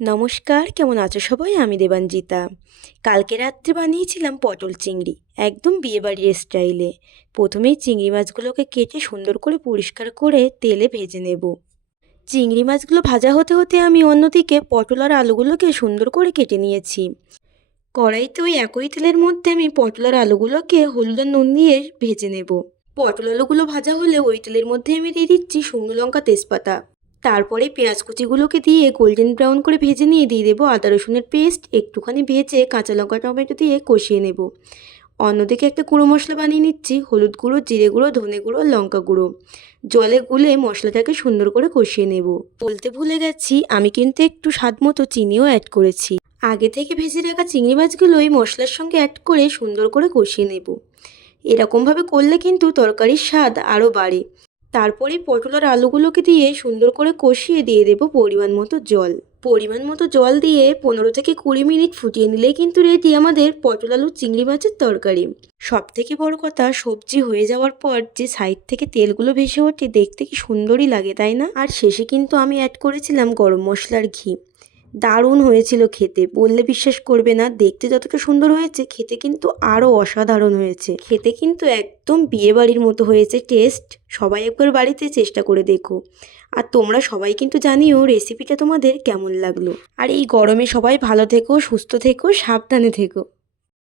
নমস্কার, কেমন আছো সবাই? আমি দেবাঞ্জিতা। কালকে রাত্রে বানিয়েছিলাম পটল চিংড়ি, একদম বিয়েবাড়ির স্টাইলে। প্রথমেই চিংড়ি মাছগুলোকে কেটে সুন্দর করে পরিষ্কার করে তেলে ভেজে নেব। চিংড়ি মাছগুলো ভাজা হতে হতে আমি অন্যদিকে পটল আর আলুগুলোকে সুন্দর করে কেটে নিয়েছি। কড়াইতে ওই একই তেলের মধ্যে আমি পটল আর আলুগুলোকে হলুদ আর নুন দিয়ে ভেজে নেব। পটল আলুগুলো ভাজা হলে ওই তেলের মধ্যে আমি দিয়ে দিচ্ছি শুকনো লঙ্কা, তেজপাতা। তারপরে পেঁয়াজ কুচিগুলোকে দিয়ে গোল্ডেন ব্রাউন করে ভেজে নিয়ে দিয়ে দেবো আদা রসুনের পেস্ট, একটুখানি ভেজে কাঁচা লঙ্কা টমেটো দিয়ে কষিয়ে নেব। অন্যদিকে একটা গুঁড়ো মশলা বানিয়ে নিচ্ছি, হলুদ গুঁড়ো, জিরে গুঁড়ো, ধনে গুঁড়ো, লঙ্কা গুঁড়ো। জলে গুলে মশলাটাকে সুন্দর করে কষিয়ে নেব। বলতে ভুলে গেছি, আমি কিন্তু একটু স্বাদ মতো চিনিও অ্যাড করেছি। আগে থেকে ভেজে রাখা চিংড়ি মাছগুলো এই মশলার সঙ্গে অ্যাড করে সুন্দর করে কষিয়ে নেব। এরকমভাবে করলে কিন্তু তরকারির স্বাদ আরও বাড়ে। তারপরে পটল আর আলুগুলোকে দিয়ে সুন্দর করে কষিয়ে দিয়ে দেবো পরিমাণ মতো জল দিয়ে 15 থেকে 20 মিনিট ফুটিয়ে নিলেই কিন্তু রেডি আমাদের পটল আলু চিংড়ি মাছের তরকারি। সব থেকে বড় কথা, সবজি হয়ে যাওয়ার পর যে সাইড থেকে তেলগুলো ভেসে ওঠে, দেখতে কি সুন্দরই লাগে, তাই না? আর শেষে কিন্তু আমি অ্যাড করেছিলাম গরম মশলার ঘি। দারুণ হয়েছিল খেতে, বললে বিশ্বাস করবে না। দেখতে যতটা সুন্দর হয়েছে, খেতে কিন্তু আরও অসাধারণ হয়েছে। খেতে কিন্তু একদম বিয়েবাড়ির মতো হয়েছে টেস্ট। সবাই একবার বাড়িতে চেষ্টা করে দেখো। আর তোমরা সবাই কিন্তু জানিও রেসিপিটা তোমাদের কেমন লাগলো। আর এই গরমে সবাই ভালো থেকো, সুস্থ থেকো, সাবধানে থেকো।